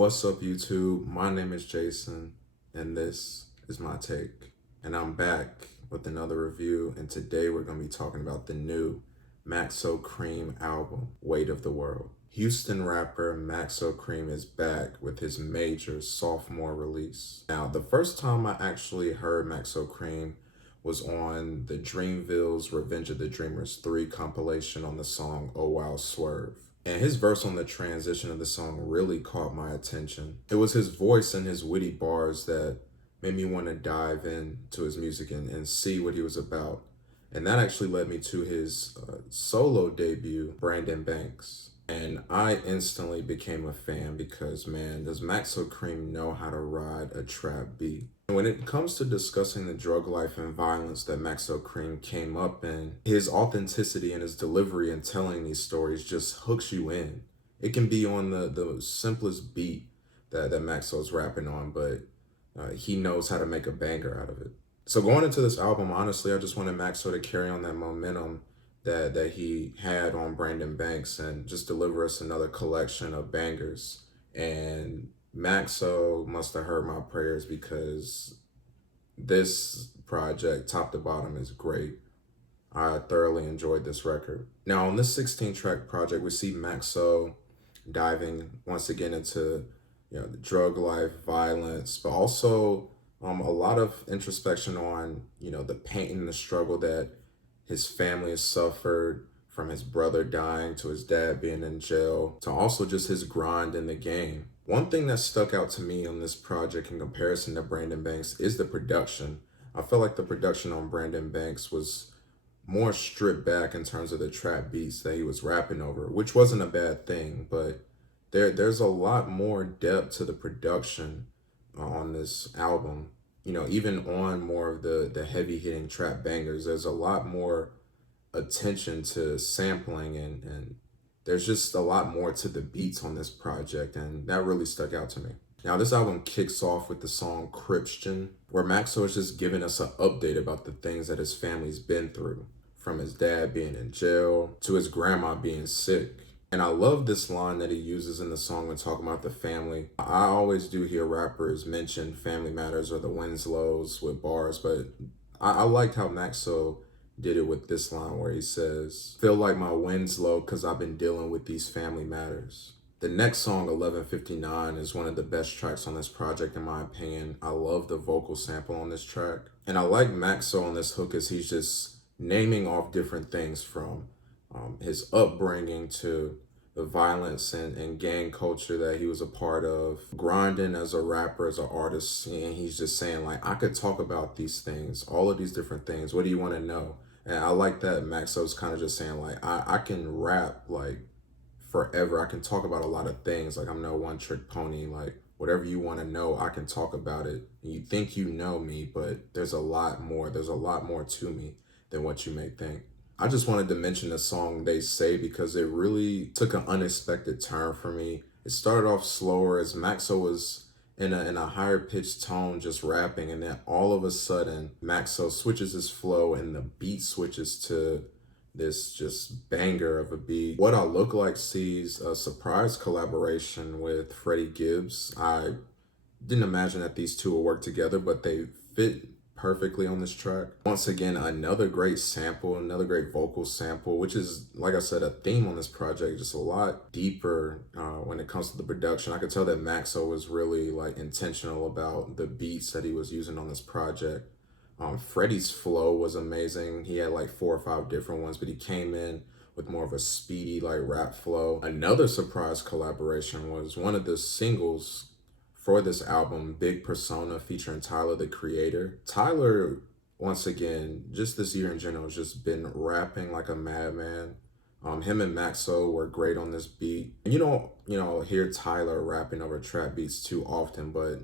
What's up, YouTube? My name is Jason, and this is my take. And I'm back with another review, and today we're going to be talking about the new Maxo Kream album, Weight of the World. Houston rapper Maxo Kream is back with his major sophomore release. Now, the first time I actually heard Maxo Kream was on the Dreamville's Revenge of the Dreamers 3 compilation on the song Oh Wow Swerve. And his verse on the transition of the song really caught my attention. It was his voice and his witty bars that made me want to dive into his music and see what he was about. And that actually led me to his solo debut, Banx. And I instantly became a fan because, man, does Maxo Kream know how to ride a trap beat. And when it comes to discussing the drug life and violence that Maxo Kream came up in, his authenticity and his delivery in telling these stories just hooks you in. It can be on the simplest beat that Maxo's rapping on, but he knows how to make a banger out of it. So going into this album, honestly, I just wanted Maxo to carry on that momentum that he had on Banx and just deliver us another collection of bangers. And Maxo must have heard my prayers because this project, top to bottom, is great. I thoroughly enjoyed this record. Now, on this 16-track project, we see Maxo diving once again into the drug life, violence, but also a lot of introspection on the pain and the struggle that his family has suffered, from his brother dying to his dad being in jail, to also just his grind in the game. One thing that stuck out to me on this project in comparison to Banx is the production. I felt like the production on Banx was more stripped back in terms of the trap beats that he was rapping over, which wasn't a bad thing, but there's a lot more depth to the production on this album. Even on more of the heavy hitting trap bangers, there's a lot more attention to sampling and there's just a lot more to the beats on this project, and that really stuck out to me. Now, this album kicks off with the song CRIPSTIAN, where Maxo is just giving us an update about the things that his family's been through, from his dad being in jail to his grandma being sick. And I love this line that he uses in the song when talking about the family. I always do hear rappers mention family matters or the Winslows with bars, but I like how Maxo did it with this line where he says, "Feel like my Winslow cause I've been dealing with these family matters." The next song, 1159, is one of the best tracks on this project in my opinion. I love the vocal sample on this track. And I like Maxo on this hook as he's just naming off different things from his upbringing to the violence and gang culture that he was a part of, grinding as a rapper, as an artist, and he's just saying, like, I could talk about these things, all of these different things. What do you want to know? And I like that Maxo's kind of just saying, like, I can rap, like, forever. I can talk about a lot of things. Like, I'm no one-trick pony. Like, whatever you want to know, I can talk about it. And you think you know me, but there's a lot more. There's a lot more to me than what you may think. I just wanted to mention the song They Say because it really took an unexpected turn for me. It started off slower as Maxo was in a higher pitched tone just rapping, and then all of a sudden Maxo switches his flow and the beat switches to this just banger of a beat. What I Look Like sees a surprise collaboration with Freddie Gibbs. I didn't imagine that these two would work together, but they fit perfectly on this track. Once again, another great sample, another great vocal sample, which is, like I said, a theme on this project, just a lot deeper when it comes to the production. I could tell that Maxo was really like intentional about the beats that he was using on this project. Freddie's flow was amazing. He had like 4 or 5 different ones, but he came in with more of a speedy like rap flow. Another surprise collaboration was one of the singles for this album, Big Persona, featuring Tyler, the Creator. Tyler, once again, just this year in general, has just been rapping like a madman. Him and Maxo were great on this beat. And you don't hear Tyler rapping over trap beats too often, but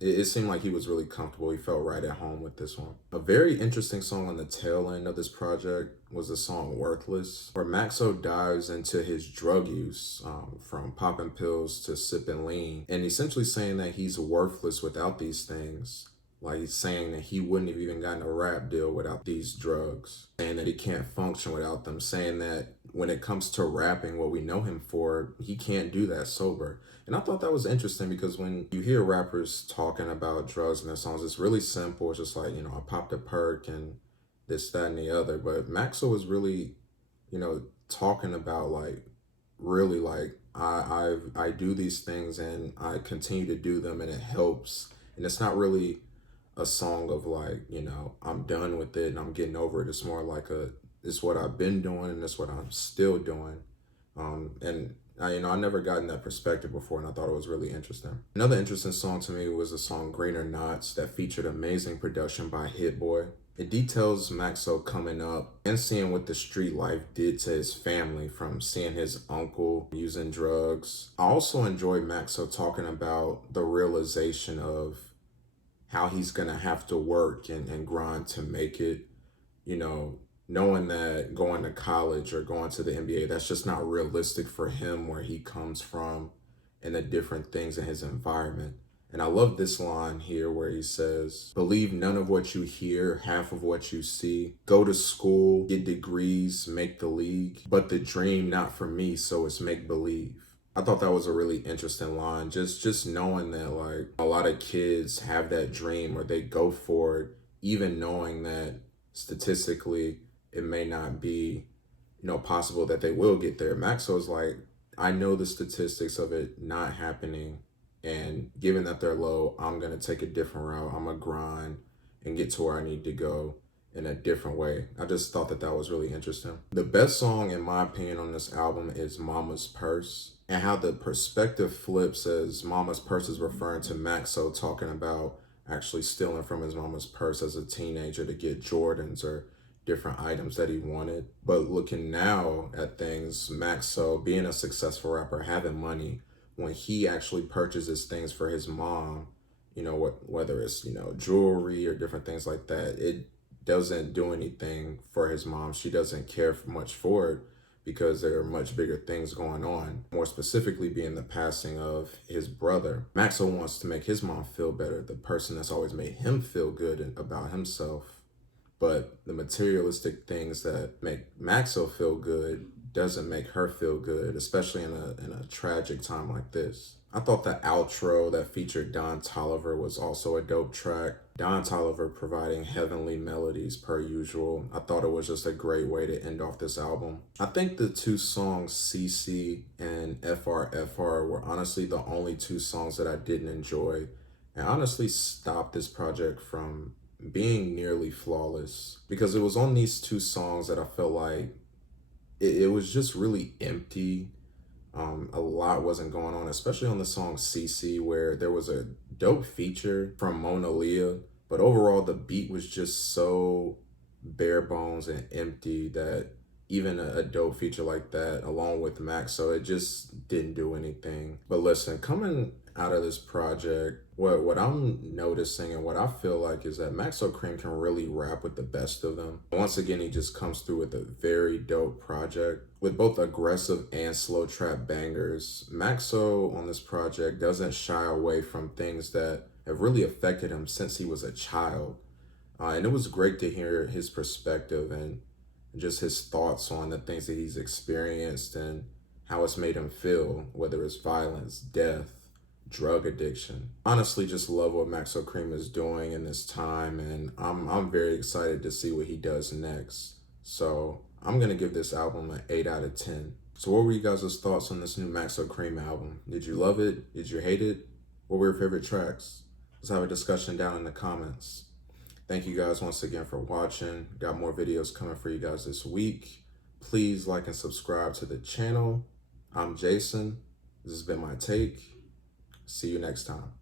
it seemed like he was really comfortable. He felt right at home with this one. A very interesting song on the tail end of this project was the song Worthless, where Maxo dives into his drug use, from popping pills to sipping lean, and essentially saying that he's worthless without these things. Like, he's saying that he wouldn't have even gotten a rap deal without these drugs, saying that he can't function without them, saying that when it comes to rapping, what we know him for, he can't do that sober. And I thought that was interesting because when you hear rappers talking about drugs in their songs, it's really simple. It's just like, you know, I popped a perk and this, that, and the other. But Maxo was really, you know, talking about like really like I do these things and I continue to do them and it helps. And it's not really a song of like, you know, I'm done with it and I'm getting over it. It's more like it's what I've been doing and it's what I'm still doing. And I, you know, I never gotten that perspective before and I thought it was really interesting. Another interesting song to me was the song Greener Knots that featured amazing production by Hit Boy. It details Maxo coming up and seeing what the street life did to his family, from seeing his uncle using drugs. I also enjoy Maxo talking about the realization of how he's gonna have to work and grind to make it, you know, knowing that going to college or going to the NBA, that's just not realistic for him where he comes from and the different things in his environment. And I love this line here where he says, believe none of what you hear, half of what you see. Go to school, get degrees, make the league. But the dream not for me, so it's make believe. I thought that was a really interesting line. Just knowing that like a lot of kids have that dream or they go for it, even knowing that statistically it may not be, you know, possible that they will get there. Maxo's like, I know the statistics of it not happening. And given that they're low, I'm going to take a different route. I'm going to grind and get to where I need to go in a different way. I just thought that that was really interesting. The best song, in my opinion, on this album is Mama's Purse, and how the perspective flips as Mama's Purse is referring to Maxo talking about actually stealing from his mama's purse as a teenager to get Jordans or different items that he wanted. But looking now at things, Maxo being a successful rapper, having money, when he actually purchases things for his mom, you know, whether it's, you know, jewelry or different things like that, it doesn't do anything for his mom. She doesn't care much for it because there are much bigger things going on, more specifically being the passing of his brother. Maxo wants to make his mom feel better, the person that's always made him feel good about himself. But the materialistic things that make Maxo feel good doesn't make her feel good, especially in a tragic time like this. I thought the outro that featured Don Toliver was also a dope track. Don Toliver providing heavenly melodies per usual. I thought it was just a great way to end off this album. I think the two songs CC and FRFR were honestly the only two songs that I didn't enjoy, and honestly stopped this project from being nearly flawless, because it was on these two songs that I felt like it was just really empty. A lot wasn't going on, especially on the song CC, where there was a dope feature from Monaleo, but overall the beat was just so bare bones and empty that even a dope feature like that along with Maxo, it just didn't do anything. But listen, coming out of this project, what I'm noticing and what I feel like is that Maxo Kream can really rap with the best of them. Once again, he just comes through with a very dope project with both aggressive and slow trap bangers. Maxo on this project doesn't shy away from things that have really affected him since he was a child. And it was great to hear his perspective and just his thoughts on the things that he's experienced and how it's made him feel, whether it's violence, death, drug addiction. Honestly, just love what Maxo Kream is doing in this time, and I'm very excited to see what he does next. So I'm gonna give this album an 8 out of 10. So what were you guys' thoughts on this new Maxo Kream album? Did you love it? Did you hate it? What were your favorite tracks? Let's have a discussion down in the comments. Thank you guys once again for watching. Got more videos coming for you guys this week. Please like and subscribe to the channel. I'm Jason. This has been my take. See you next time.